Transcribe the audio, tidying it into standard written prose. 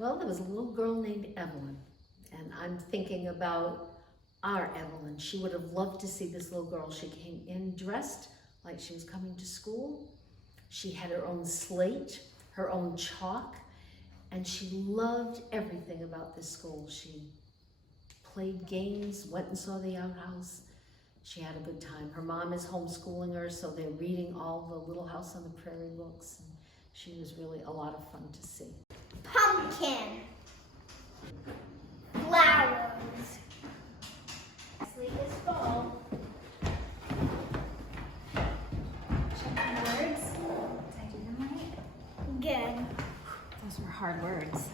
Well, there was a little girl named Evelyn, and I'm thinking about our Evelyn. She would have loved to see this little girl. She came in dressed like she was coming to school. She had her own slate, her own chalk, and she loved everything about this school. She played games, went and saw the outhouse. She had a good time. Her mom is homeschooling her, so they're reading all the Little House on the Prairie books. And she was really a lot of fun to see. Pumpkin. Flowers. Sleep is full. Check the words. Did I do them right? Good. Those were hard words.